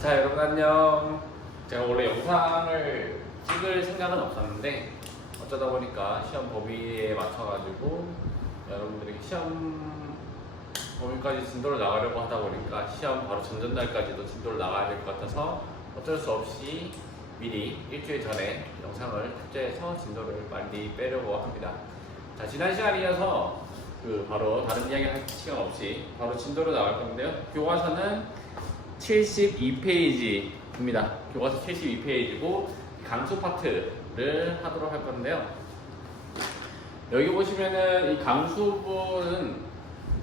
자, 여러분 안녕. 제가 원래 영상을 찍을 생각은 없었는데 어쩌다 보니까 시험 범위에 맞춰가지고 여러분들이 시험 범위까지 진도를 나가려고 하다 보니까 시험 바로 전전날까지도 진도를 나가야 될 것 같아서 어쩔 수 없이 미리 일주일 전에 영상을 탑재해서 진도를 빨리 빼려고 합니다. 자, 지난 시간에 이어서 바로 다른 이야기 할 시간 없이 바로 진도로 나갈 건데요. 교과서는 72페이지입니다. 교과서 72페이지고 강수 파트를 하도록 할 건데요. 여기 보시면은 이 강수분은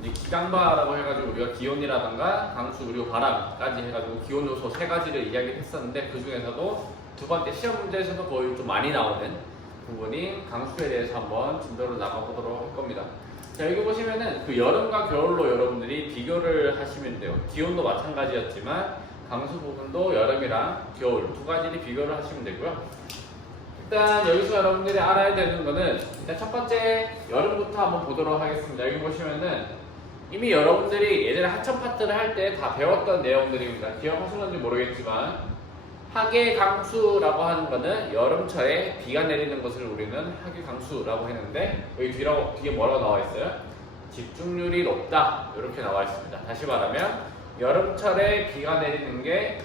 이제 기강바라고 해가지고 우리가 기온이라던가 강수 그리고 바람까지 해가지고 기온 요소 세 가지를 이야기했었는데 그 중에서도 두 번째 시험 문제에서도 거의 좀 많이 나오는 부분인 강수에 대해서 한번 진도를 나가보도록 할 겁니다. 자, 여기 보시면은 그 여름과 겨울로 여러분들이 비교를 하시면 돼요. 기온도 마찬가지였지만 강수 부분도 여름이랑 겨울 두 가지를 비교를 하시면 되고요. 일단 여기서 여러분들이 알아야 되는 거는 일단 첫 번째 여름부터 한번 보도록 하겠습니다. 여기 보시면은 이미 여러분들이 예전에 하천 파트를 할 때 다 배웠던 내용들입니다. 기억하시는지 모르겠지만 하계 강수라고 하는 거는 여름철에 비가 내리는 것을 우리는 하계 강수라고 했는데 여기 뒤에 뭐라고 나와 있어요? 집중률이 높다 이렇게 나와 있습니다. 다시 말하면 여름철에 비가 내리는 게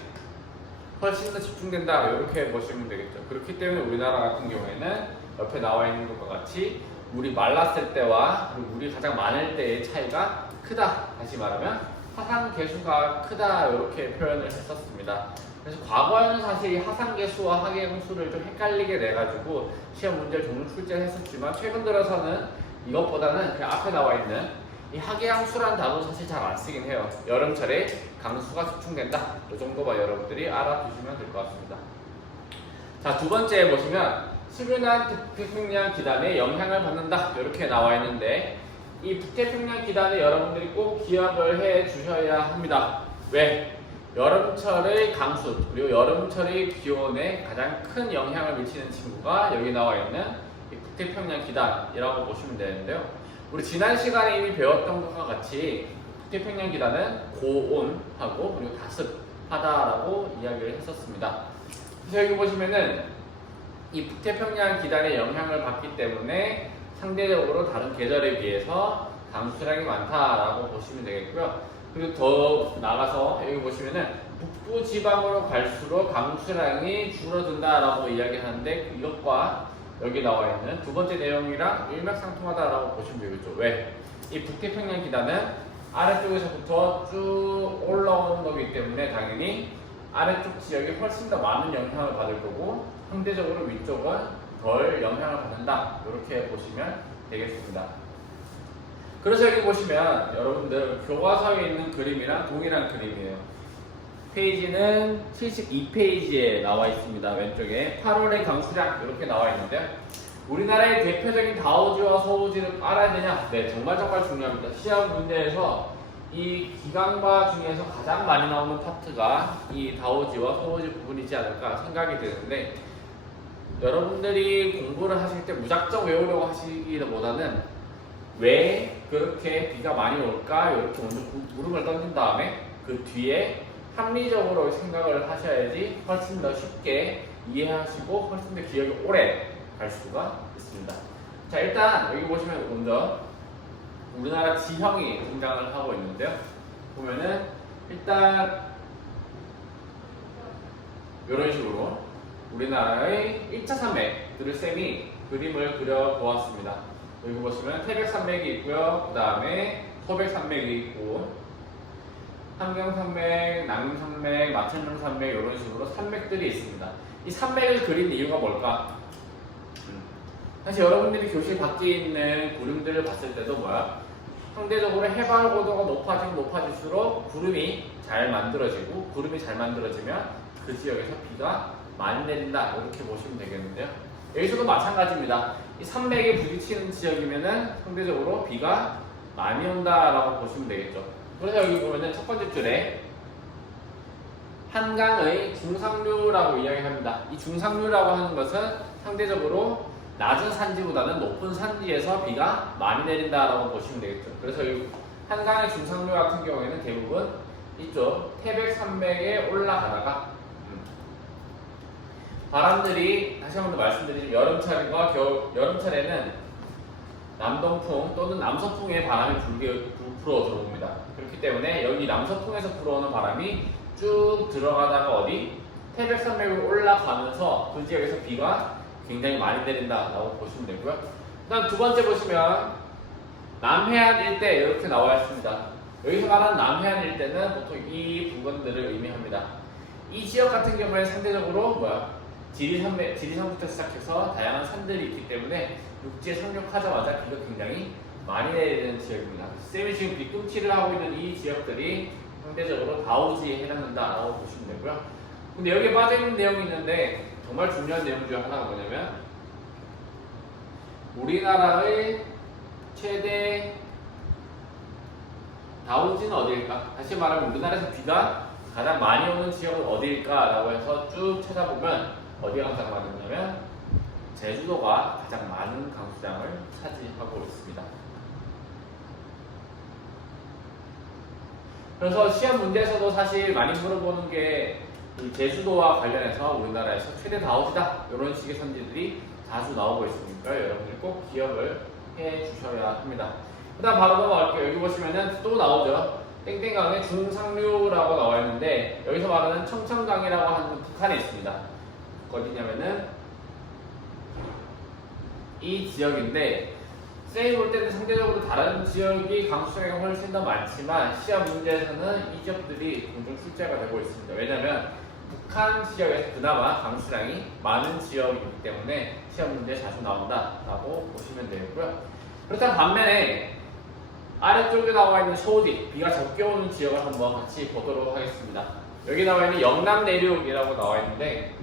훨씬 더 집중된다 이렇게 보시면 되겠죠. 그렇기 때문에 우리나라 같은 경우에는 옆에 나와 있는 것과 같이 물이 말랐을 때와 그리고 물이 가장 많을 때의 차이가 크다. 다시 말하면 하상 개수가 크다 이렇게 표현을 했었습니다. 그래서 과거에는 사실 이 하상계수와 하계강수를 좀 헷갈리게 내가지고 시험 문제를 종종 출제를 했었지만 최근 들어서는 이것보다는 그 앞에 나와 있는 이 하계강수라는 단어 사실 잘 안 쓰긴 해요. 여름철에 강수가 집중된다. 이 정도만 여러분들이 알아두시면 될 것 같습니다. 자, 두 번째 보시면 수변한 북태평양 기단에 영향을 받는다. 이렇게 나와 있는데 이 북태평양 기단에 여러분들이 꼭 기억을 해 주셔야 합니다. 왜? 여름철의 강수 그리고 여름철의 기온에 가장 큰 영향을 미치는 친구가 여기 나와 있는 이 북태평양 기단이라고 보시면 되는데요. 우리 지난 시간에 이미 배웠던 것과 같이 북태평양 기단은 고온하고 그리고 다습하다라고 이야기를 했었습니다. 그래서 여기 보시면은 이 북태평양 기단의 영향을 받기 때문에 상대적으로 다른 계절에 비해서 강수량이 많다라고 보시면 되겠고요. 그리고 더 나가서 여기 보시면은 북부 지방으로 갈수록 강수량이 줄어든다라고 이야기하는데 이것과 여기 나와 있는 두 번째 내용이랑 일맥상통하다라고 보시면 되겠죠. 왜? 이 북태평양 기단은 아래쪽에서부터 쭉 올라오는 거기 때문에 당연히 아래쪽 지역이 훨씬 더 많은 영향을 받을 거고 상대적으로 위쪽은 덜 영향을 받는다. 이렇게 보시면 되겠습니다. 그래서 여기 보시면 여러분들 교과서에 있는 그림이랑 동일한 그림이에요. 페이지는 72페이지에 나와 있습니다. 왼쪽에 8월의 강수량 이렇게 나와 있는데요. 우리나라의 대표적인 다우지와 소우지를 알아야 되냐? 네, 정말 중요합니다. 시험 문제에서 이 기강바 중에서 가장 많이 나오는 파트가 이 다우지와 소우지 부분이지 않을까 생각이 드는데 여러분들이 공부를 하실 때 무작정 외우려고 하시기보다는 왜 그렇게 비가 많이 올까? 이렇게 먼저 물음을 던진 다음에 그 뒤에 합리적으로 생각을 하셔야지 훨씬 더 쉽게 이해하시고 훨씬 더 기억이 오래 갈 수가 있습니다. 자, 일단 여기 보시면 먼저 우리나라 지형이 등장을 하고 있는데요. 보면은 일단 이런 식으로 우리나라의 1차 산맥들을 쌤이 그림을 그려 보았습니다. 여기 보시면 태백산맥이 있고요. 그 다음에 서백산맥이 있고 함경산맥, 남림산맥, 마천릉산맥 이런 식으로 산맥들이 있습니다. 이 산맥을 그린 이유가 뭘까? 사실 여러분들이 교실 밖에 있는 구름들을 봤을 때도 상대적으로 해발 고도가 높아질수록 구름이 잘 만들어지고 구름이 잘 만들어지면 그 지역에서 비가 많이 내린다 이렇게 보시면 되겠는데요. 여기서도 마찬가지입니다. 이 산맥에 부딪히는 지역이면은 상대적으로 비가 많이 온다라고 보시면 되겠죠. 그래서 여기 보면은 첫 번째 줄에 한강의 중상류라고 이야기합니다. 이 중상류라고 하는 것은 상대적으로 낮은 산지보다는 높은 산지에서 비가 많이 내린다라고 보시면 되겠죠. 그래서 이 한강의 중상류 같은 경우에는 대부분 이쪽 태백 산맥에 올라가다가 바람들이 다시 한 번 더 말씀드리면 여름철과 여름철에는 남동풍 또는 남서풍의 바람이 불어 들어옵니다. 그렇기 때문에 여기 남서풍에서 불어오는 바람이 쭉 들어가다가 어디 태백산맥으로 올라가면서 그 지역에서 비가 굉장히 많이 내린다라고 보시면 되고요. 그다음 두 번째 보시면 남해안 일대 이렇게 나와 있습니다. 여기서 말하는 남해안 일대는 보통 이 부분들을 의미합니다. 이 지역 같은 경우에 상대적으로 지리산부터 시작해서 다양한 산들이 있기 때문에 육지에 상륙하자마자 비가 굉장히 많이 내리는 지역입니다. 쌤이 지금 뒤꿈치를 하고 있는 이 지역들이 상대적으로 다우지에 해당된다라고 보시면 되고요. 근데 여기에 빠져있는 내용이 있는데 정말 중요한 내용 중 하나가 뭐냐면 우리나라의 최대 다우지는 어디일까? 다시 말하면 우리나라에서 비가 가장 많이 오는 지역은 어디일까? 라고 해서 쭉 찾아보면 어디가 가장 많았냐면 제주도가 가장 많은 강수량을 차지하고 있습니다. 그래서 시험 문제에서도 사실 많이 물어보는 게 이 제주도와 관련해서 우리나라에서 최대 다우지다 이런 식의 선지들이 자주 나오고 있으니까 여러분들 꼭 기억을 해 주셔야 합니다. 그 다음 바로 넘어갈게요. 여기 보시면은 또 나오죠. 땡땡강의 중상류라고 나와 있는데 여기서 말하는 청천강이라고 하는 북한에 있습니다. 어디냐면은 이 지역인데 쌤이 볼 때는 상대적으로 다른 지역이 강수량이 훨씬 더 많지만 시험 문제에서는 이 지역들이 종종 출제가 되고 있습니다. 왜냐하면 북한 지역에서 그나마 강수량이 많은 지역이기 때문에 시험 문제에 자주 나온다라고 보시면 되고요. 그렇다면 반면에 아래쪽에 나와 있는 서우지, 비가 적게 오는 지역을 한번 같이 보도록 하겠습니다. 여기 나와 있는 영남 내륙이라고 나와 있는데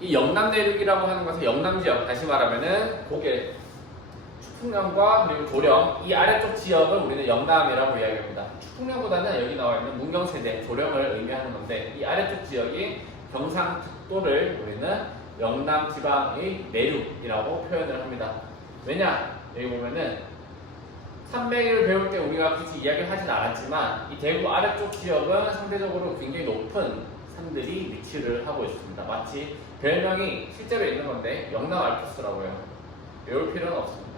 이 영남 내륙이라고 하는 것은 영남 지역, 다시 말하면은 고개, 추풍령과 그리고 조령 이 아래쪽 지역을 우리는 영남이라고 이야기합니다. 추풍령보다는 여기 나와 있는 문경세대, 조령을 의미하는 건데 이 아래쪽 지역이 경상북도를 우리는 영남 지방의 내륙이라고 표현을 합니다. 왜냐? 여기 보면은 산맥을 배울 때 우리가 굳이 이야기를 하진 않았지만 이 대구 아래쪽 지역은 상대적으로 굉장히 높은 산들이 위치를 하고 있습니다. 마치 별명이 실제로 있는 건데 영남 알프스라고 해요. 외울 필요는 없습니다.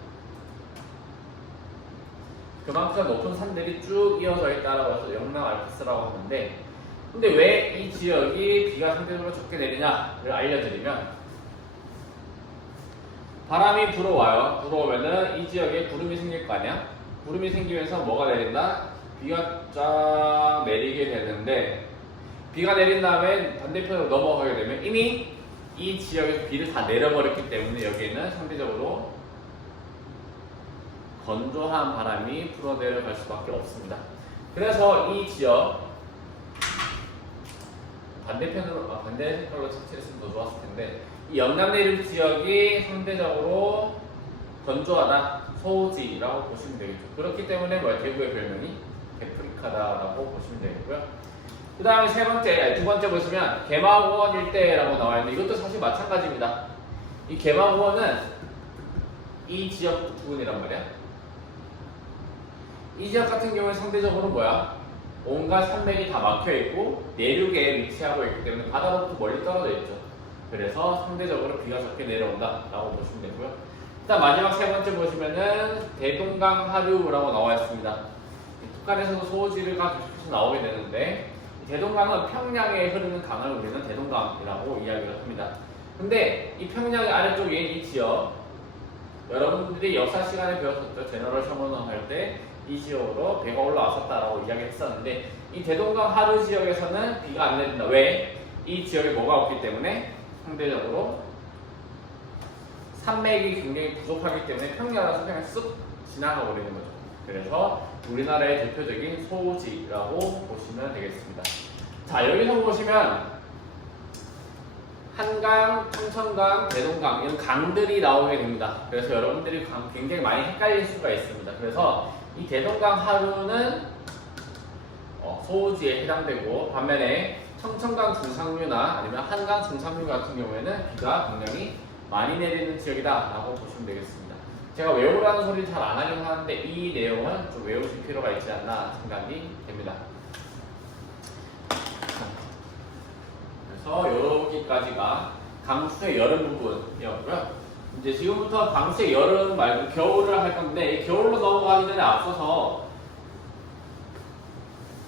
그만큼 높은 산들이 쭉 이어져 있다라고 해서 영남 알프스라고 하는데 근데 왜 이 지역이 비가 상대적으로 적게 내리냐를 알려드리면 바람이 불어와요. 불어오면은 이 지역에 구름이 생길 거 아니야? 구름이 생기면서 뭐가 내린다? 비가 쫙 내리게 되는데 비가 내린 다음에 반대편으로 넘어가게 되면 이미 이 지역에서 비를 다 내려버렸기 때문에 여기에는 상대적으로 건조한 바람이 불어 내려갈 수밖에 없습니다. 그래서 이 지역 반대편으로 색칠했으면 더 좋았을 텐데 이 영남 내륙 지역이 상대적으로 건조하다, 소우지라고 보시면 되겠죠. 그렇기 때문에 대구의 별명이 데프리카다라고 보시면 되겠고요. 그 다음에 두 번째 보시면 개마고원 일대라고 나와 있는데 이것도 사실 마찬가지입니다. 이 개마고원은 이 지역 부분이란 말이야. 이 지역 같은 경우에 상대적으로 온갖 산맥이 다 막혀있고 내륙에 위치하고 있기 때문에 바다로부터 멀리 떨어져 있죠. 그래서 상대적으로 비가 적게 내려온다 라고 보시면 되고요. 일단 마지막 세 번째 보시면은 대동강 하류라고 나와 있습니다. 북한에서도 소호지가 계속해서 나오게 되는데 대동강은 평양에 흐르는 강을 우리는 대동강이라고 이야기를 합니다. 근데 이 평양의 아래쪽에 이 지역 여러분들이 역사 시간에 배웠었죠. 제너럴 셔먼 할 때 이 지역으로 배가 올라왔었다라고 이야기했었는데 이 대동강 하류 지역에서는 비가 안 내린다. 왜? 이 지역에 뭐가 없기 때문에 상대적으로 산맥이 굉장히 부족하기 때문에 평야나 수평에 쓱 지나가 버리는 거죠. 그래서 우리나라의 대표적인 소우지라고 보시면 되겠습니다. 자, 여기서 보시면 한강, 청천강, 대동강 이런 강들이 나오게 됩니다. 그래서 여러분들이 굉장히 많이 헷갈릴 수가 있습니다. 그래서 이 대동강 하류는 소우지에 해당되고 반면에 청천강 중상류나 아니면 한강 중상류 같은 경우에는 비가 굉장히 많이 내리는 지역이다 라고 보시면 되겠습니다. 제가 외우라는 소리를 잘 안 하긴 하는데 이 내용은 좀 외우실 필요가 있지 않나 생각이 됩니다. 그래서 여기까지가 강수의 여름 부분이었고요. 이제 지금부터 강수의 여름 말고 겨울을 할 건데 겨울로 넘어가기 전에 앞서서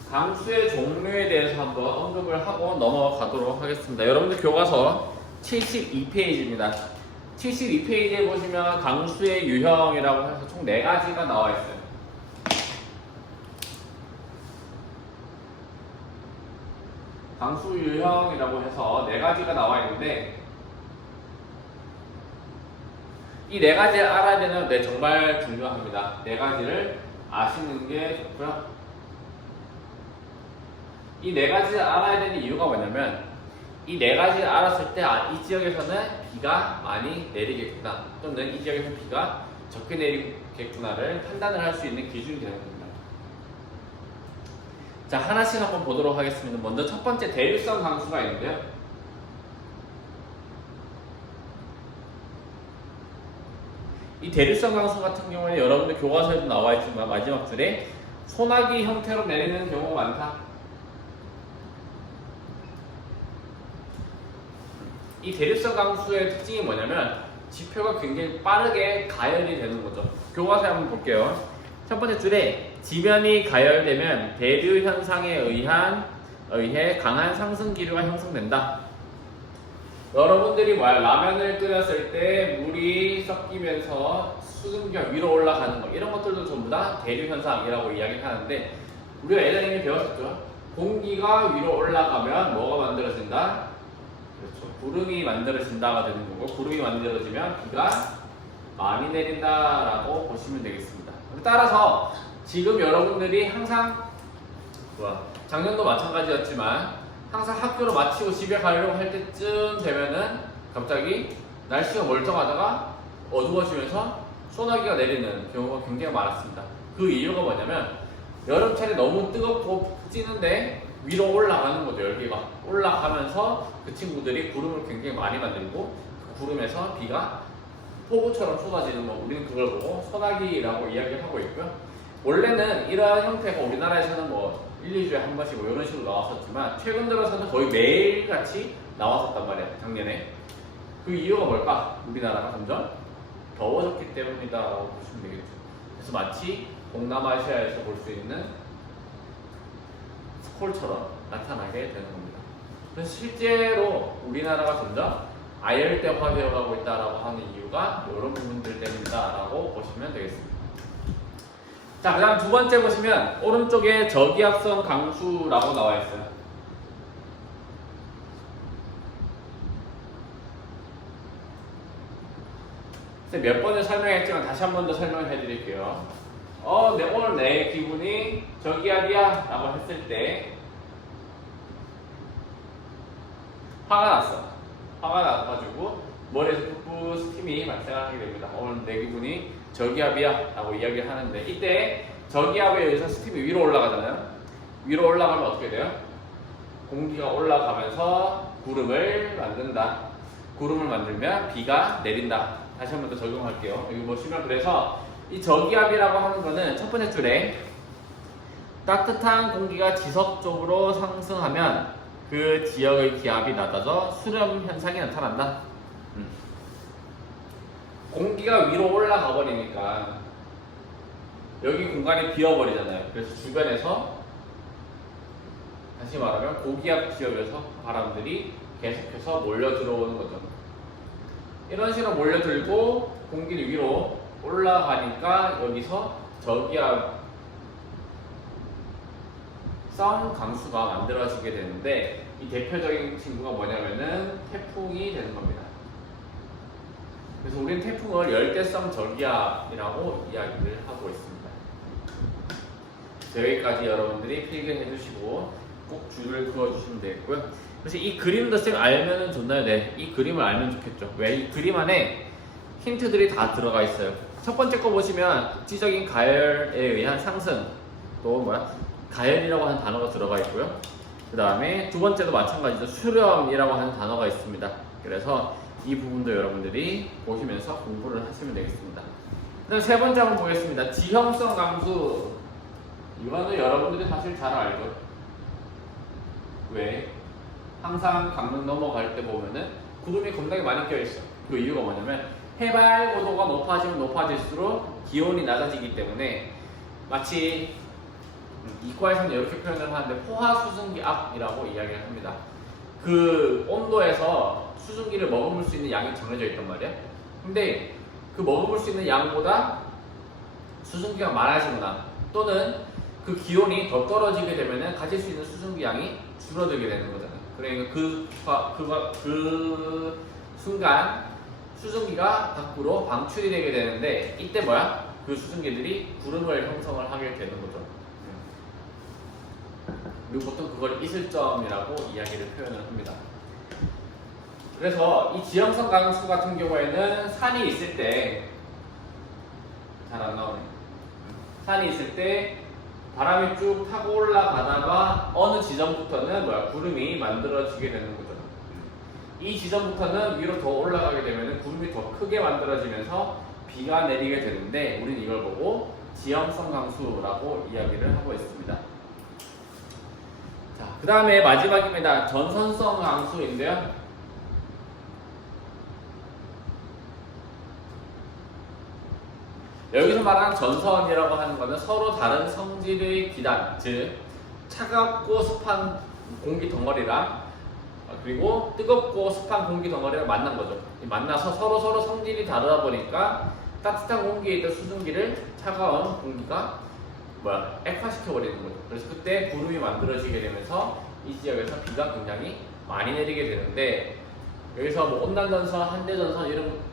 강수의 종류에 대해서 한번 언급을 하고 넘어가도록 하겠습니다. 여러분들 교과서 72페이지입니다. 72페이지에 보시면 강수의 유형이라고 해서 총 4가지가 나와 있어요. 강수 유형이라고 해서 4가지가 나와 있는데 이 4가지를 알아야 되는 정말 중요합니다. 4가지를 아시는 게 좋고요. 이 4가지를 알아야 되는 이유가 뭐냐면 이 4가지를 알았을 때 이 지역에서는 비가 많이 내리겠구나 또는 이 지역에서 비가 적게 내리겠구나를 판단을 할 수 있는 기준이 되는 겁니다. 자, 하나씩 한번 보도록 하겠습니다. 먼저 첫 번째 대류성 강수가 있는데요. 이 대류성 강수 같은 경우에는 여러분들 교과서에도 나와 있지만 마지막 줄에 소나기 형태로 내리는 경우가 많다. 이 대류성 강수의 특징이 뭐냐면 지표가 굉장히 빠르게 가열이 되는 거죠. 교과서에 한번 볼게요. 첫 번째 줄에 지면이 가열되면 대류 현상에 의해 강한 상승 기류가 형성된다. 여러분들이 라면을 끓였을 때 물이 섞이면서 수증기가 위로 올라가는 거 이런 것들도 전부 다 대류 현상이라고 이야기하는데 우리가 예전에 이미 배웠었죠. 공기가 위로 올라가면 뭐가 만들어진다? 그렇죠. 구름이 만들어진다가 되는 거고 구름이 만들어지면 비가 많이 내린다라고 보시면 되겠습니다. 따라서 지금 여러분들이 항상 작년도 마찬가지였지만 항상 학교를 마치고 집에 가려고 할 때쯤 되면은 갑자기 날씨가 멀쩡하다가 어두워지면서 소나기가 내리는 경우가 굉장히 많았습니다. 그 이유가 뭐냐면 여름철에 너무 뜨겁고 찌는데 위로 올라가는 거죠. 열기가 올라가면서 그 친구들이 구름을 굉장히 많이 만들고 그 구름에서 비가 폭우처럼 쏟아지는 거 우리는 그걸 보고 소나기라고 이야기를 하고 있고요. 원래는 이러한 형태가 우리나라에서는 1, 2주에 한 번씩 이런 식으로 나왔었지만 최근 들어서는 거의 매일같이 나왔었단 말이야. 작년에. 그 이유가 뭘까? 우리나라가 점점 더워졌기 때문이다라고 보시면 되겠죠. 그래서 마치 동남아시아에서 볼 수 있는 스콜처럼 나타나게 되는 겁니다. 그래서 실제로 우리나라가 점점 아열대화 되어가고 있다라고 하는 이유가 이런 부분들 때문이다라고 보시면 되겠습니다. 자, 그 다음 두 번째 보시면 오른쪽에 저기압성 강수라고 나와 있어요. 몇 번을 설명했지만 다시 한 번 더 설명을 해드릴게요. 오늘 내 기분이 저기압이야 라고 했을 때 화가 났어. 화가 나가지고 머리에서 푸푸 스팀이 발생하게 됩니다. 오늘 내 기분이 저기압이야 라고 이야기를 하는데 이때 저기압에 의해서 스팀이 위로 올라가잖아요. 위로 올라가면 어떻게 돼요? 공기가 올라가면서 구름을 만든다. 구름을 만들면 비가 내린다. 다시 한 번 더 적용할게요. 여기 보시면 그래서 이 저기압이라고 하는 거는 첫 번째 줄에 따뜻한 공기가 지속적으로 상승하면 그 지역의 기압이 낮아져 수렴 현상이 나타난다. 공기가 위로 올라가 버리니까 여기 공간이 비어버리잖아요. 그래서 주변에서 다시 말하면 고기압 지역에서 바람들이 계속해서 몰려 들어오는 거죠. 이런 식으로 몰려들고 공기는 위로 올라가니까 여기서 저기압성 강수가 만들어지게 되는데 이 대표적인 친구가 뭐냐면은 태풍이 되는 겁니다. 그래서 우리는 태풍을 열대성 저기압이라고 이야기를 하고 있습니다. 여기까지 여러분들이 필기해 주시고 꼭 줄을 그어주시면 되겠고요. 그래서 이 그림도 쌤 알면은 좋나요? 네, 이 그림을 알면 좋겠죠. 왜? 이 그림 안에 힌트들이 다 들어가 있어요. 첫 번째 거 보시면 국지적인 가열에 의한 상승, 또 가열이라고 하는 단어가 들어가 있고요. 그 다음에 두 번째도 마찬가지죠. 수렴이라고 하는 단어가 있습니다. 그래서 이 부분도 여러분들이 보시면서 공부를 하시면 되겠습니다. 그다음 세 번째 한번 보겠습니다. 지형성 강수. 이거는 여러분들이 사실 잘 알죠. 왜? 항상 강릉 넘어갈 때 보면은 구름이 겁나게 많이 껴있어. 그 이유가 뭐냐면 해발 고도가 높아지면 높아질수록 기온이 낮아지기 때문에 마치 이과에서는 이렇게 표현을 하는데 포화수증기압이라고 이야기를 합니다. 그 온도에서 수증기를 머금을 수 있는 양이 정해져 있단 말이야. 근데 그 머금을 수 있는 양보다 수증기가 많아지거나 또는 그 기온이 더 떨어지게 되면 가질 수 있는 수증기 양이 줄어들게 되는 거잖아요. 그러니까 그 순간 수증기가 밖으로 방출이 되게 되는데 이때 뭐야? 그 수증기들이 구름을 형성을 하게 되는 거죠. 그리고 보통 그걸 이슬점이라고 이야기를 표현을 합니다. 그래서 이 지형성 강수 같은 경우에는 산이 있을 때 잘 안 나오네. 산이 있을 때 바람이 쭉 타고 올라가다가 어느 지점부터는 뭐야? 구름이 만들어지게 되는 거죠. 이 지점부터는 위로 더 올라가게 되면 구름이 더 크게 만들어지면서 비가 내리게 되는데 우리는 이걸 보고 지형성 강수라고 이야기를 하고 있습니다. 자, 그 다음에 마지막입니다. 전선성 강수인데요. 여기서 말하는 전선이라고 하는 것은 서로 다른 성질의 기단, 즉 차갑고 습한 공기 덩어리랑 그리고 뜨겁고 습한 공기 덩어리를 만난 거죠. 만나서 서로 성질이 다르다 보니까 따뜻한 공기에 있던 수증기를 차가운 공기가 액화시켜 버리는 거죠. 그래서 그때 구름이 만들어지게 되면서 이 지역에서 비가 굉장히 많이 내리게 되는데 여기서 뭐 온난전선, 한대전선 이런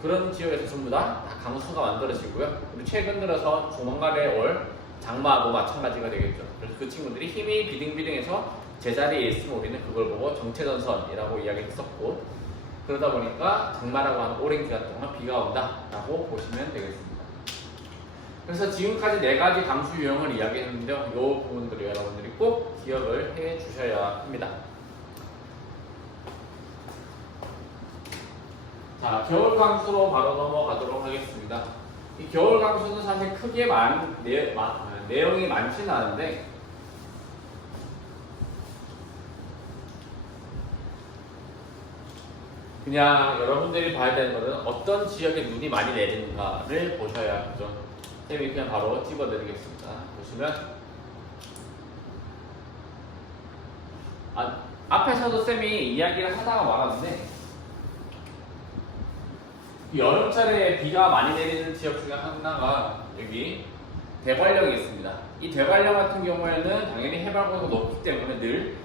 그런 지역에서 전부 다 강수가 만들어지고요. 그리고 최근 들어서 조만간에 올 장마하고 마찬가지가 되겠죠. 그래서 그 친구들이 힘이 비등비등해서 제자리에 있으면 우리는 그걸 보고 정체전선이라고 이야기했었고 그러다 보니까 장마라고 하는 오랜 기간 동안 비가 온다라고 보시면 되겠습니다. 그래서 지금까지 4가지 강수 유형을 이야기했는데요. 이 부분들을 여러분들이 꼭 기억을 해 주셔야 합니다. 자, 겨울 강수로 바로 넘어가도록 하겠습니다. 이 겨울 강수는 사실 크게 내용이 많지는 않은데 그냥 여러분들이 봐야 되는 것은 어떤 지역에 눈이 많이 내리는가를 보셔야 하죠. 쌤이 그냥 바로 찍어드리겠습니다. 보시면 앞에서도 쌤이 이야기를 하다가 말았는데 여름철에 비가 많이 내리는 지역 중에 하나가 여기 대관령이 있습니다. 이 대관령 같은 경우에는 당연히 해발고도가 높기 때문에 늘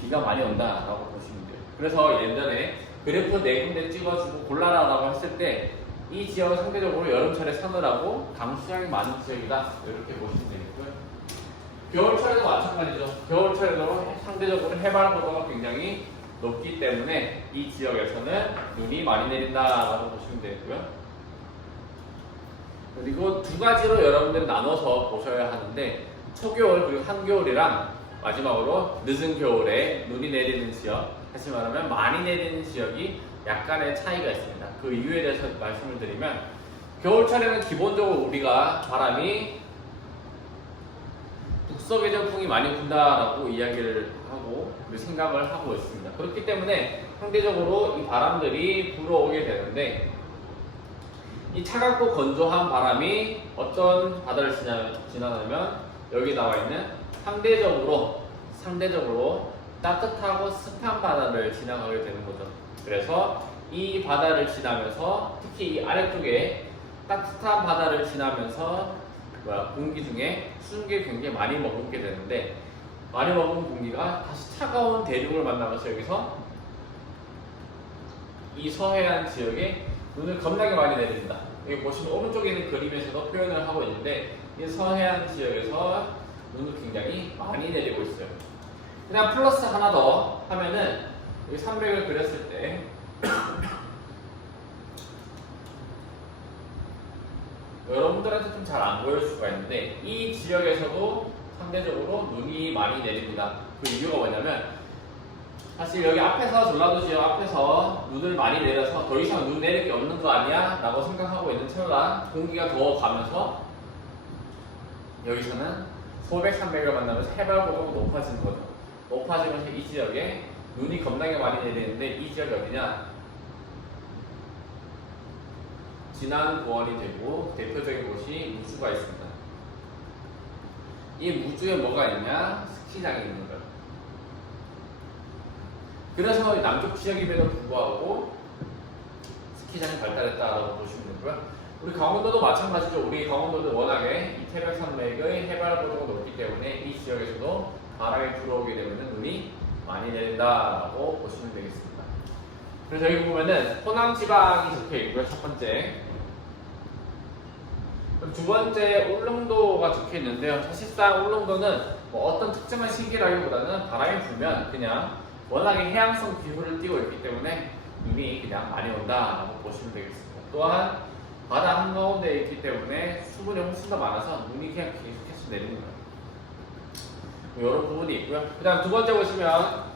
비가 많이 온다라고 보시면 돼요. 그래서 예전에 그래프 4군데 찍어주고 골라라라고 했을 때 이 지역은 상대적으로 여름철에 서늘하고 강수량이 많은 지역이다 이렇게 보시면 되겠고요. 겨울철에도 마찬가지죠. 겨울철에도 상대적으로 해발고도가 굉장히 높기 때문에 이 지역에서는 눈이 많이 내린다라고 보시면 되고요. 그리고 2가지로 여러분들이 나눠서 보셔야 하는데 초겨울 그리고 한겨울이랑 마지막으로 늦은 겨울에 눈이 내리는 지역, 다시 말하면 많이 내리는 지역이 약간의 차이가 있습니다. 그 이유에 대해서 말씀을 드리면 겨울철에는 기본적으로 우리가 바람이 북서계 전풍이 많이 분다라고 이야기를 하고 생각을 하고 있습니다. 그렇기 때문에 상대적으로 이 바람들이 불어오게 되는데 이 차갑고 건조한 바람이 어떤 바다를 지나면 여기 나와 있는 상대적으로 따뜻하고 습한 바다를 지나가게 되는 거죠. 그래서 이 바다를 지나면서 특히 이 아래쪽에 따뜻한 바다를 지나면서 공기 중에 수증기를 굉장히 많이 머금게 되는데 많이 머금은 공기가 다시 차가운 대륙을 만나면서 여기서 이 서해안 지역에 눈을 겁나게 많이 내립니다. 여기 보시면 오른쪽에 있는 그림에서도 표현을 하고 있는데 이 서해안 지역에서 눈을 굉장히 많이 내리고 있어요. 그냥 플러스 하나 더 하면은 여기 300을 그렸을 때 여러분들한테 좀 잘 안 보일 수가 있는데 이 지역에서도 상대적으로 눈이 많이 내립니다. 그 이유가 뭐냐면 사실 여기 앞에서 전라도 지역 앞에서 눈을 많이 내려서 더 이상 눈 내릴 게 없는 거 아니야? 라고 생각하고 있는 찰나 공기가 더 가면서 여기서는 소백, 300을 만나면서 해발고도가 높아지는 거죠. 높아지면서 이 지역에 눈이 겁나게 많이 내리는데 이 지역이 어디냐? 진안고원이 되고 대표적인 곳이 무주가 있습니다. 이 무주에 뭐가 있냐? 스키장이 있는 거예요. 그래서 남쪽 지역임에도 불구하고 스키장이 발달했다라고 보시면 되고요. 우리 강원도도 마찬가지죠. 우리 강원도도 워낙에 이 태백산맥의 해발고도가 높기 때문에 이 지역에서도 바람이 불어오게 되면 눈이 많이 내린다라고 보시면 되겠습니다. 그래서 여기 보면은 호남지방이 적혀 있고요. 첫 번째. 두 번째 울릉도가 적혀 있는데요. 사실상 울릉도는 뭐 어떤 특정한 시기라기보다는 바람이 불면 그냥 워낙에 해양성 기후를 띠고 있기 때문에 눈이 그냥 많이 온다라고 보시면 되겠습니다. 또한 바다 한가운데에 있기 때문에 수분이 훨씬 더 많아서 눈이 그냥 계속해서 내리는 거예요. 이런 부분이 있고요. 그 다음 두 번째 보시면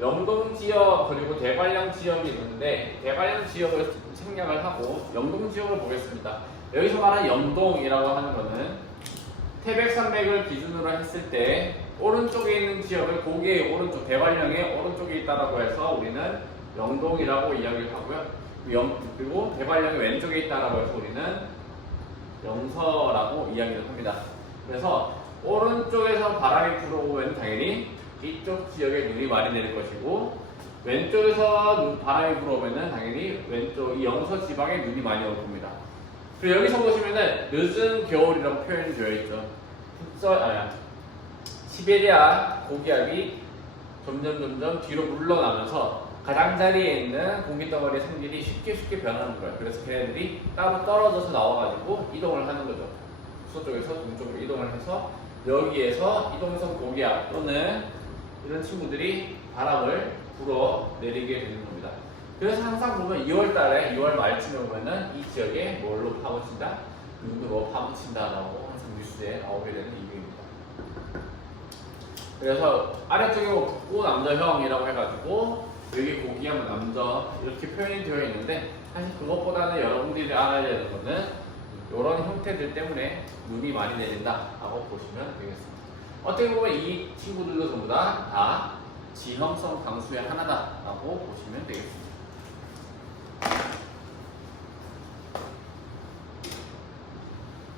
영동 지역 그리고 대관령 지역이 있는데 대관령 지역을 생략을 하고 영동 지역을 보겠습니다. 여기서 말하는 영동이라고 하는 거는 태백산맥을 기준으로 했을 때 오른쪽에 있는 지역을 고개의 오른쪽, 대관령의 오른쪽에 있다라고 해서 우리는 영동이라고 이야기를 하고요. 그리고 대관령의 왼쪽에 있다라고 해서 우리는 영서라고 이야기를 합니다. 그래서 오른쪽에서 바람이 불어오면 당연히 이쪽 지역에 눈이 많이 내릴 것이고 왼쪽에서 바람이 불어오면 당연히 왼쪽 이 영서 지방에 눈이 많이 올 겁니다. 그리고 여기서 보시면은 늦은 겨울이라고 표현이 되어 있죠. 시베리아 고기압이 점점 뒤로 물러나면서 가장자리에 있는 공기덩어리의 성질이 쉽게 변하는 거예요. 그래서 걔네들이 따로 떨어져서 나와가지고 이동을 하는 거죠. 서쪽에서 동쪽으로 이동을 해서 여기에서 이동성 고기압 또는 이런 친구들이 바람을 불어 내리게 되는 겁니다. 그래서 항상 보면 2월달에 2월 말쯤에 보면은 이 지역에 뭘로 파묻힌다? 누구 뭐 파묻힌다라고 항상 뉴스에 나오게 되는 이유입니다. 그래서 아래쪽에 북고 남저형이라고 해가지고 여기 고기압 남저 이렇게 표현이 되어 있는데 사실 그것보다는 여러분들이 알아야 되는 거는 이런 형태들 때문에 눈이 많이 내린다라고 보시면 되겠습니다. 어떻게 보면 이 친구들도 전부 다 지형성 강수의 하나다라고 보시면 되겠습니다.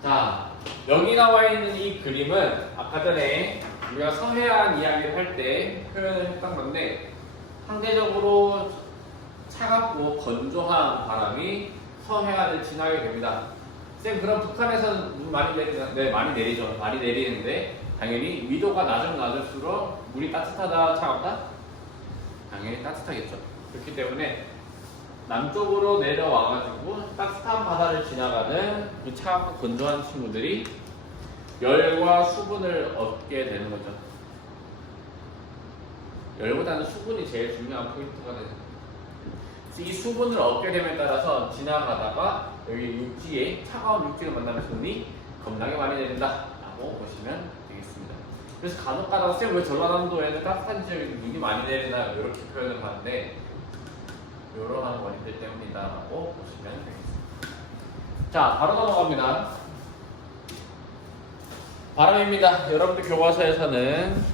자, 여기 나와 있는 이 그림은 아까 전에 우리가 서해안 이야기를 할 때 표현을 했던 건데 상대적으로 차갑고 건조한 바람이 서해안을 지나게 됩니다. 쌤, 그럼 북한에서는 눈 많이 내리나? 네, 많이 내리죠. 많이 내리는데 당연히 위도가 낮으면 낮을수록 물이 따뜻하다, 차갑다? 당연히 따뜻하겠죠. 그렇기 때문에 남쪽으로 내려와가지고 따뜻한 바다를 지나가는 그 차갑고 건조한 친구들이 열과 수분을 얻게 되는 거죠. 열보다는 수분이 제일 중요한 포인트가 되는 거죠. 이 수분을 얻게 됨에 따라서 지나가다가 여기 육지에 차가운 육지를 만나면서 눈이 겁나게 많이 내린다 라고 보시면 되겠습니다. 그래서 간혹가다가 쌤 왜 전라남도에는 따뜻한 지역에 눈이 많이 내리나요? 이렇게 표현을 하는데 이러한 원인들 때문이다 라고 보시면 되겠습니다. 자, 바로 넘어갑니다. 바람입니다. 여러분들 교과서에서는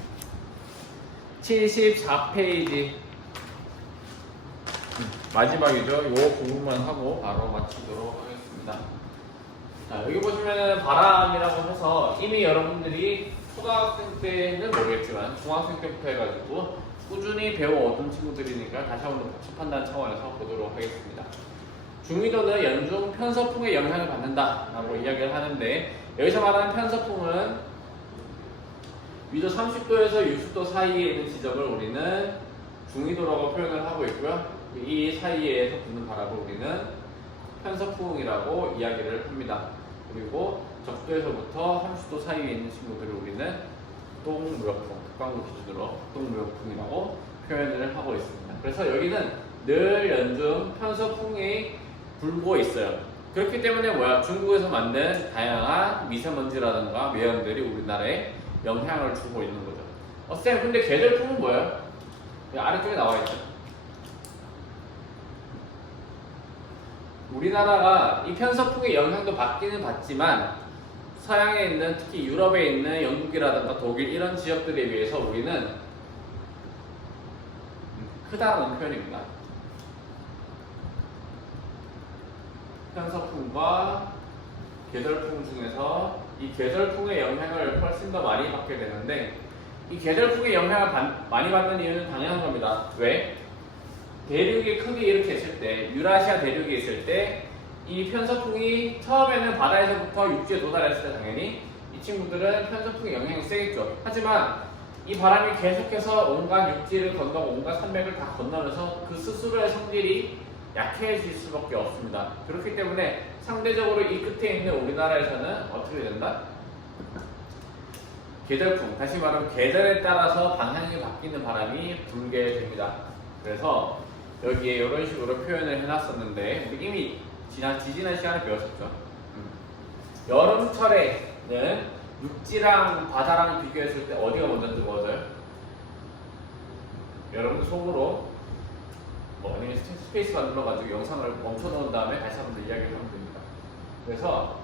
74페이지 마지막이죠. 이 부분만 하고 바로 마치도록 하겠습니다. 자, 여기 보시면은 바람이라고 해서 이미 여러분들이 초등학생 때는 모르겠지만 중학생 때부터 해가지고 꾸준히 배워오던 친구들이니까 다시 한번 복습 판단 차원에서 보도록 하겠습니다. 중위도는 연중 편서풍의 영향을 받는다라고 이야기를 하는데 여기서 말하는 편서풍은 위도 30도에서 60도 사이에 있는 지점을 우리는 중위도라고 표현을 하고 있고요. 이 사이에서 부는 바람을 우리는 편서풍이라고 이야기를 합니다. 그리고 적도에서부터 30도 사이에 있는 친구들을 우리는 북동무역풍, 북반구 기준으로 북동무역풍이라고 표현을 하고 있습니다. 그래서 여기는 늘 연중 편서풍이 불고 있어요. 그렇기 때문에 중국에서 만든 다양한 미세먼지라든가 매연들이 우리나라에 영향을 주고 있는 거죠. 쌤, 근데 계절풍은 뭐예요? 아래쪽에 나와 있죠. 우리나라가 이 편서풍의 영향도 받기는 받지만 서양에 있는, 특히 유럽에 있는 영국이라든가 독일 이런 지역들에 비해서 우리는 크다는 표현입니다. 편서풍과 계절풍 중에서 이 계절풍의 영향을 훨씬 더 많이 받게 되는데, 이 계절풍의 영향을 많이 받는 이유는 당연한 겁니다. 왜? 대륙이 크게 이렇게 있을 때, 유라시아 대륙에 있을 때 이 편서풍이 처음에는 바다에서부터 육지에 도달했을 때 당연히 이 친구들은 편서풍의 영향이 세겠죠. 하지만 이 바람이 계속해서 온갖 육지를 건너고 온갖 산맥을 다 건너면서 그 스스로의 성질이 약해질 수밖에 없습니다. 그렇기 때문에 상대적으로 이 끝에 있는 우리나라에서는 어떻게 된다? 계절풍, 다시 말하면 계절에 따라서 방향이 바뀌는 바람이 불게 됩니다. 그래서 여기에 이런 식으로 표현을 해놨었는데 우리 이미 지난 시간에 배웠었죠. 여름철에는 육지랑 바다랑 비교했을 때 어디가 먼저 뜨거워져요? 여러분들 속으로 아니면 스페이스바 눌러가지고 영상을 멈춰놓은 다음에 다시 한번 더 이야기를 하면 됩니다. 그래서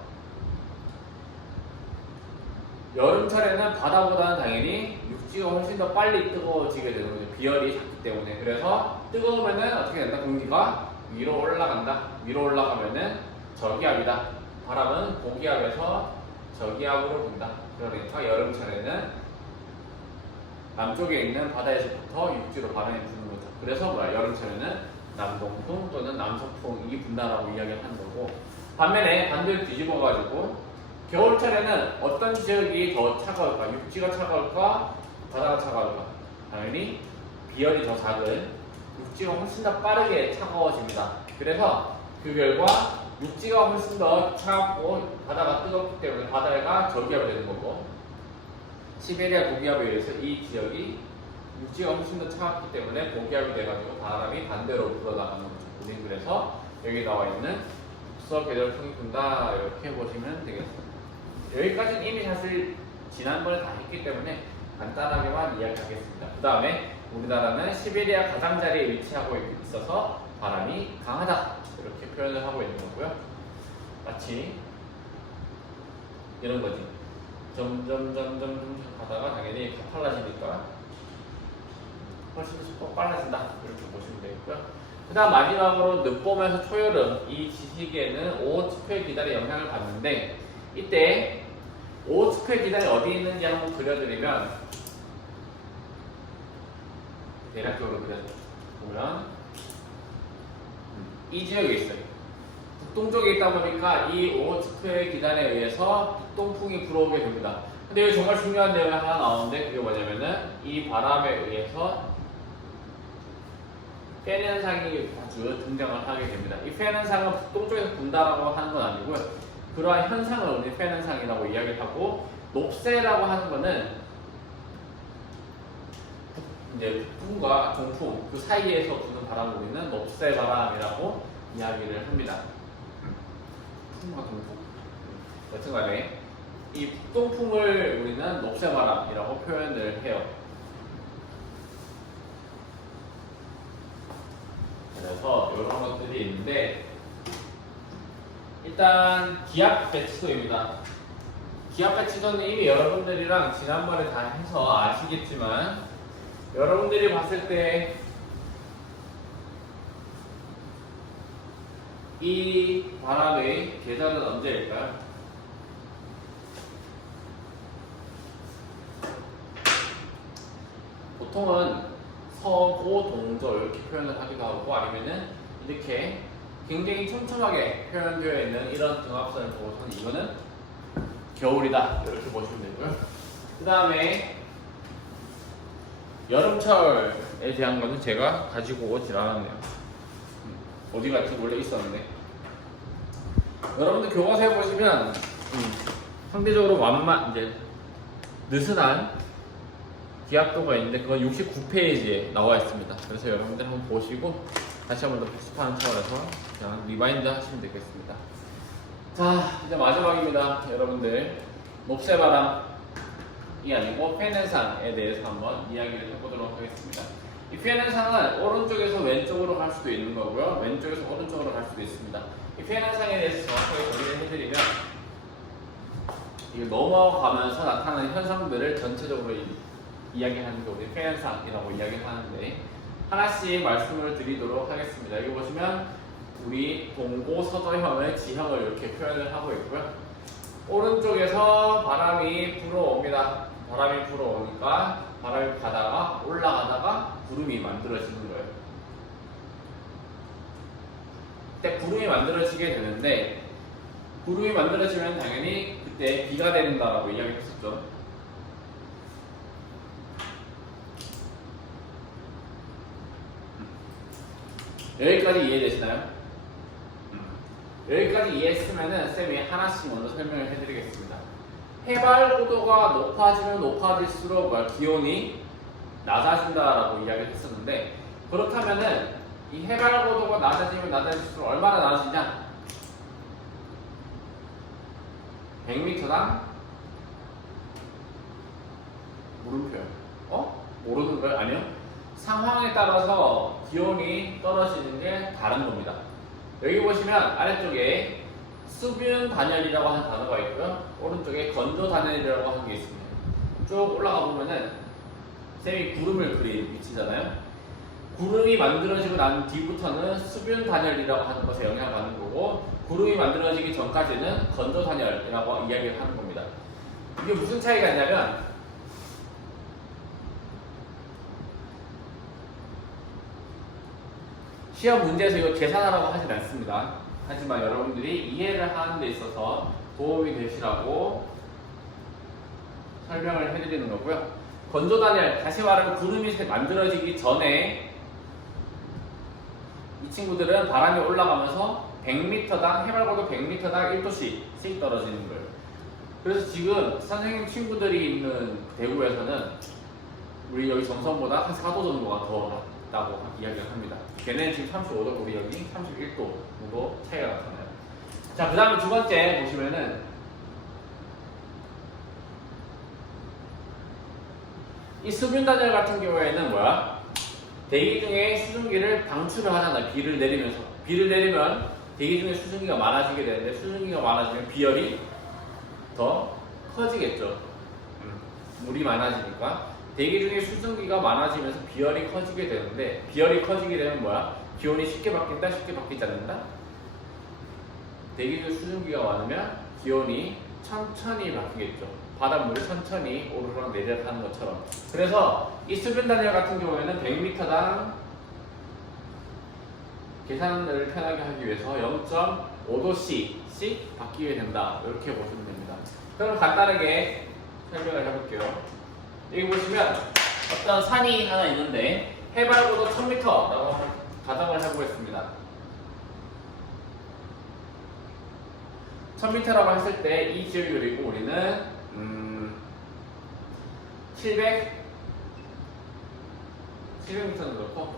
여름철에는 바다보다는 당연히 육지가 훨씬 더 빨리 뜨거워지게 되는 거죠. 비열이 작기 때문에. 그래서 뜨거우면은 어떻게 된다? 공기가 위로 올라간다. 위로 올라가면은 저기압이다. 바람은 고기압에서 저기압으로 분다. 그러니까 여름철에는 남쪽에 있는 바다에서부터 육지로 바람이 부는 거죠. 그래서 여름철에는 남동풍 또는 남서풍이 분다라고 이야기를 하는 거고, 반면에 반대로 뒤집어가지고 겨울철에는 어떤 지역이 더 차가울까? 육지가 차가울까? 바다가 차가울까? 당연히 비열이 더 작은 육지가 훨씬 더 빠르게 차가워집니다. 그래서 그 결과 육지가 훨씬 더 차갑고 바다가 뜨겁기 때문에 바다가 저기압이 되는 거고, 시베리아 고기압에 의해서 이 지역이 육지가 훨씬 더 차갑기 때문에 고기압이 돼가지고 바람이 반대로 불어나가는 거죠. 우린 그래서 여기 나와 있는 북서 계절풍이 분다 이렇게 보시면 되겠습니다. 여기까지는 이미 사실 지난번에 다 했기 때문에 간단하게만 이야기하겠습니다. 그 다음에 우리나라는 시베리아 가장자리에 위치하고 있어서 바람이 강하다 이렇게 표현을 하고 있는 거고요. 마치 이런 거지. 점점 가다가 당연히 가팔라지니까 훨씬 더 빨라진다 이렇게 보시면 되겠고요. 그 다음 마지막으로 늦봄에서 초여름 이 시기에는 오호츠크의 기단의 영향을 받는데, 이때 오호츠크의 기단이 어디 있는지 한번 그려드리면 대략적으로 그려보면 이 지역에 있어요. 북동쪽에 있다 보니까 이 오호츠크의 기단에 의해서 북동풍이 불어오게 됩니다. 근데 여기 정말 중요한 내용이 하나 나오는데 그게 뭐냐면은 이 바람에 의해서 팬 현상이 아주 등장을 하게 됩니다. 이 팬 현상은 북동쪽에서 분다라고 하는 건 아니고요. 그러한 현상을 우리 팬 현상이라고 이야기를 하고, 녹세라고 하는 거는 이제 북풍과 동풍 그 사이에서 부는 바람을 우리는 녹세 바람이라고 이야기를 합니다. 북풍과 동풍. 여튼간에 이 북동풍을 우리는 녹세 바람이라고 표현을 해요. 그래서 이런 것들이 있는데, 일단 기압 배치도입니다. 기압 배치도는 이미 여러분들이랑 지난번에 다 해서 아시겠지만, 여러분들이 봤을 때 이 바람의 계절은 언제일까요? 보통은 서고 동절 이렇게 표현을 하기도 하고, 아니면은 이렇게 굉장히 촘촘하게 표현되어 있는 이런 등압선을 보고서는 이거는 겨울이다 이렇게 보시면 되고요. 그 다음에 여름철에 대한 거는 제가 가지고 오질 않았네요. 어디 갔지? 원래 있었는데. 여러분들 교과서에 보시면 상대적으로 이제 느슨한 기압도가 있는데 그건 69페이지에 나와 있습니다. 그래서 여러분들 한번 보시고 다시 한번 더 복습하는 차원에서 그냥 리마인드 하시면 되겠습니다. 자, 이제 마지막입니다. 여러분들 녹세바람 아니고 팬 현상에 대해서 한번 이야기를 해보도록 하겠습니다. 이 팬 현상은 오른쪽에서 왼쪽으로 갈 수도 있는 거고요, 왼쪽에서 오른쪽으로 갈 수도 있습니다. 이 팬 현상에 대해서 정확하게 정리를 해드리면, 이거 넘어가면서 나타나는 현상들을 전체적으로 이야기하는 게 우리 팬 현상이라고 이야기를 하는데, 하나씩 말씀을 드리도록 하겠습니다. 여기 보시면 우리 동고서저형의 지형을 이렇게 표현을 하고 있고요. 오른쪽에서 바람이 불어옵니다. 바람이 불어오니까 바람이 가다가 올라가다가 구름이 만들어지는 거예요. 그때 구름이 만들어지게 되는데, 구름이 만들어지면 당연히 그때 비가 내린다라고 이야기했었죠. 여기까지 이해되시나요? 여기까지 이해했으면은 쌤이 하나씩 먼저 설명을 해드리겠습니다. 해발 고도가 높아지면 높아질수록 기온이 낮아진다라고 이야기를 했었는데, 그렇다면은 이 해발 고도가 낮아지면 낮아질수록 얼마나 낮아지냐? 100m당 물음표요. 모르는 거예요? 아니요. 상황에 따라서 기온이 떨어지는 게 다른 겁니다. 여기 보시면 아래쪽에 수분 단열이라고 하는 단어가 있고요, 오른쪽에 건조 단열이라고 하는 게 있습니다. 쭉 올라가 보면은 쌤이 구름을 그린 위치잖아요. 구름이 만들어지고 난 뒤부터는 수분 단열이라고 하는 것에 영향을 받는 거고, 구름이 만들어지기 전까지는 건조 단열이라고 이야기를 하는 겁니다. 이게 무슨 차이가 있냐면, 시험 문제에서 이거 계산하라고 하진 않습니다. 하지만 여러분들이 이해를 하는 데 있어서 도움이 되시라고 설명을 해드리는 거고요. 건조 단열, 다시 말하면 구름이 만들어지기 전에 이 친구들은 바람이 올라가면서 100m당, 해발고도 100m당 1도씩 떨어지는 거예요. 그래서 지금 선생님 친구들이 있는 대구에서는 우리 여기 정선보다 한 4도 정도가 더 낮다고 이야기를 합니다. 걔네는 지금 35도, 우리 여기 31도 정도 차이가 나타나요. 자, 그 다음에 두 번째 보시면은 이 수분 단열 같은 경우에는 대기 중에 수증기를 방출을 하잖아요. 비를 내리면서. 비를 내리면 대기 중에 수증기가 많아지게 되는데, 수증기가 많아지면 비열이 더 커지겠죠. 물이 많아지니까. 대기 중에 수증기가 많아지면서 비열이 커지게 되는데, 비열이 커지게 되면 기온이 쉽게 바뀐다, 쉽게 바뀌지 않는다? 대기 중에 수증기가 많으면 기온이 천천히 바뀌겠죠. 바닷물이 천천히 오르락 내리락 하는 것처럼. 그래서 이 수분 단열 같은 경우에는 100m당 계산을 편하게 하기 위해서 0.5도씩 바뀌게 된다, 이렇게 보시면 됩니다. 그럼 간단하게 설명을 해볼게요. 여기 보시면 어떤 산이 하나 있는데 해발고도 1000m라고 가정을 해보겠습니다. 1000m라고 했을 때 이 지역이 그리고 우리는 700m는 그렇고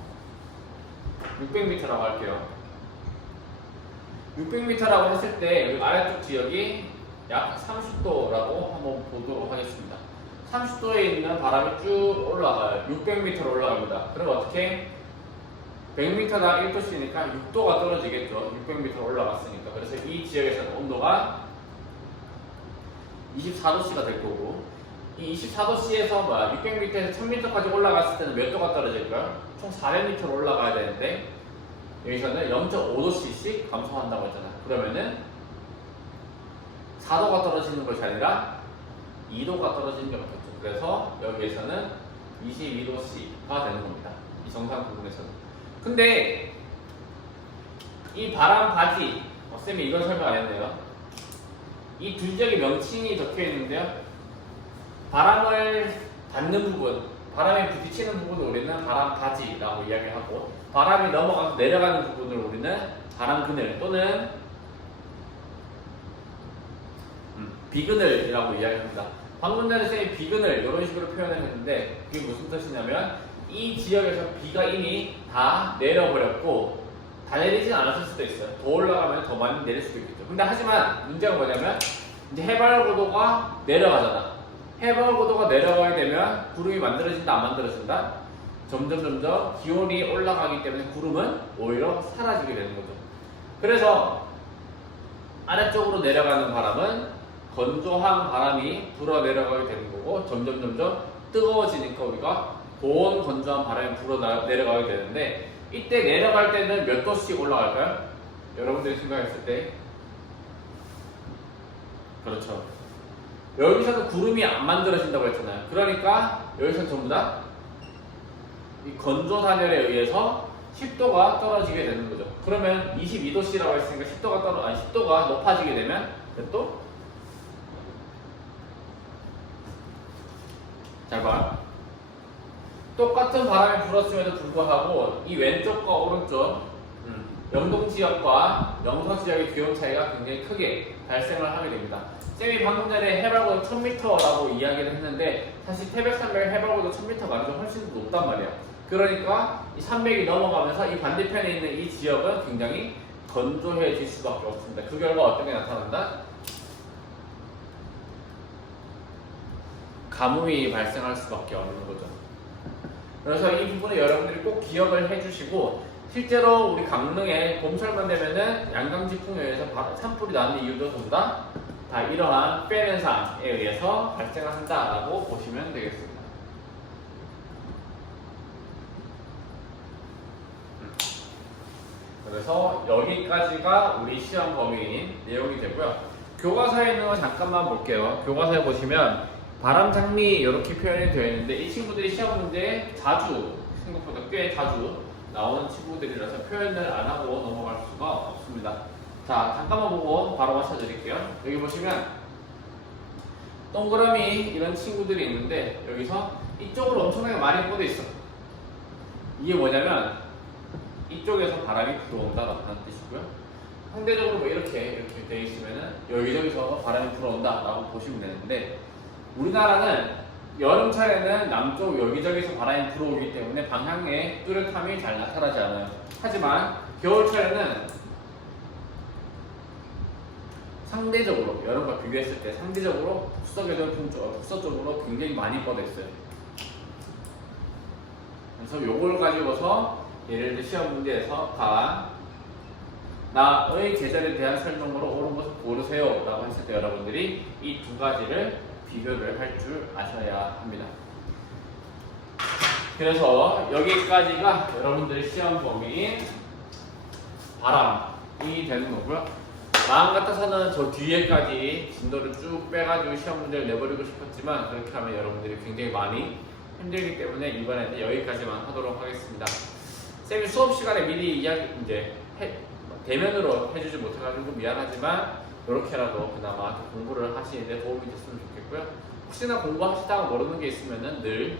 600m라고 할게요. 600m라고 했을 때 여기 아래쪽 지역이 약 30도라고 한번 보도록 하겠습니다. 30도에 있는 바람이 쭉 올라가요. 600m로 올라갑니다. 그럼 어떻게? 100m당 1도씨니까 6도가 떨어지겠죠. 600m 올라갔으니까. 그래서 이 지역에서는 온도가 24도씨가 될 거고, 이 24도씨에서 600m에서 1000m까지 올라갔을 때는 몇 도가 떨어질까요? 총 400m로 올라가야 되는데 여기서는 0.5도씩 감소한다고 했잖아요. 그러면은 4도가 떨어지는 것이 아니라 2도가 떨어지는 게 맞겠죠. 그래서 여기에서는 22도씨가 되는 겁니다. 이 정상 부분에서는. 근데 이 바람 바지, 쌤이 이건 설명 안 했네요. 이 두 지역의 명칭이 적혀 있는데요. 바람을 닿는 부분, 바람에 부딪히는 부분을 우리는 바람 바지라고 이야기하고, 바람이 넘어가서 내려가는 부분을 우리는 바람 그늘 또는 비그늘이라고 이야기합니다. 방금 전에 쌤이 비그늘 이런 식으로 표현을 했는데 그게 무슨 뜻이냐면, 이 지역에서 비가 이미 다 내려버렸고 다 내리진 않았을 수도 있어요. 더 올라가면 더 많이 내릴 수도 있겠죠. 근데 하지만 문제가 뭐냐면, 이제 해발 고도가 내려가잖아. 해발 고도가 내려가게 되면 구름이 만들어진다, 안 만들어진다? 점점 기온이 올라가기 때문에 구름은 오히려 사라지게 되는 거죠. 그래서 아래쪽으로 내려가는 바람은 건조한 바람이 불어 내려가게 되는 거고, 점점 뜨거워지니까 우리가 고온 건조한 바람이 불어 내려가게 되는데, 이때 내려갈 때는 몇 도씩 올라갈까요? 여러분들이 생각했을 때. 그렇죠. 여기서는 구름이 안 만들어진다고 했잖아요. 그러니까 여기서는 전부 다 이 건조 단열에 의해서 10도가 떨어지게 되는 거죠. 그러면 22도씨라고 했으니까 10도가 높아지게 되면 몇 도? 잘 봐. 똑같은 바람이 불었음에도 불구하고 이 왼쪽과 오른쪽 영동 지역과 영서 지역의 기온 차이가 굉장히 크게 발생을 하게 됩니다. 쌤이 방금 전에 해발고도 1000m라고 이야기를 했는데, 사실 태백 산맥 해발고도 1000m가 아니라 훨씬 더 높단 말이야. 그러니까 이 산맥이 넘어가면서 이 반대편에 있는 이 지역은 굉장히 건조해질 수밖에 없습니다. 그 결과 어떤 게 나타난다? 가뭄이 발생할 수밖에 없는 거죠. 그래서 이 부분을 여러분들이 꼭 기억을 해주시고, 실제로 우리 강릉에 봄철만 되면은 양강지풍에 의해서 산불이 나는 이유도 전부 다 이러한 팬 현상에 의해서 발생을 한다라고 보시면 되겠습니다. 그래서 여기까지가 우리 시험 범위인 내용이 되고요. 교과서에 있는 거 잠깐만 볼게요. 교과서에 보시면 바람 장리 이렇게 표현이 되어 있는데, 이 친구들이 시험 문제에 생각보다 꽤 자주 나오는 친구들이라서 표현을 안 하고 넘어갈 수가 없습니다. 자, 잠깐만 보고 바로 맞춰드릴게요. 여기 보시면 동그라미 이런 친구들이 있는데, 여기서 이쪽으로 엄청나게 많이 뻗어 있어. 이게 뭐냐면 이쪽에서 바람이 불어온다라는 뜻이고요. 상대적으로 뭐 이렇게 되어 있으면은 여기저기서 바람이 불어온다라고 보시면 되는데, 우리나라는 여름철에는 남쪽 여기저기서 바람이 불어오기 때문에 방향의 뚜렷함이 잘 나타나지 않아요. 하지만 겨울철에는 상대적으로, 여름과 비교했을 때 상대적으로 북서쪽으로 굉장히 많이 뻗어 있어요. 그래서 요걸 가지고서 예를 들어 시험 문제에서 나의 계절에 대한 설명으로 옳은 것을 고르세요 라고 했을 때 여러분들이 이 두 가지를 비교를 할 줄 아셔야 합니다. 그래서 여기까지가 여러분들의 시험 범위인 바람이 되는 거고요. 마음 같아서는 저 뒤에까지 진도를 쭉 빼가지고 시험 문제를 내버리고 싶었지만, 그렇게 하면 여러분들이 굉장히 많이 힘들기 때문에 이번에는 여기까지만 하도록 하겠습니다. 쌤이 수업 시간에 미리 대면으로 해주지 못해가지고 미안하지만, 이렇게라도 그나마 공부를 하시는데 도움이 됐으면 좋겠고요. 혹시나 공부하시다가 모르는 게 있으면은 늘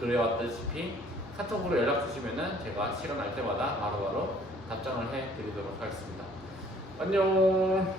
그래왔듯이 카톡으로 연락 주시면은 제가 시간 날 때마다 바로바로 답장을 해드리도록 하겠습니다. 안녕.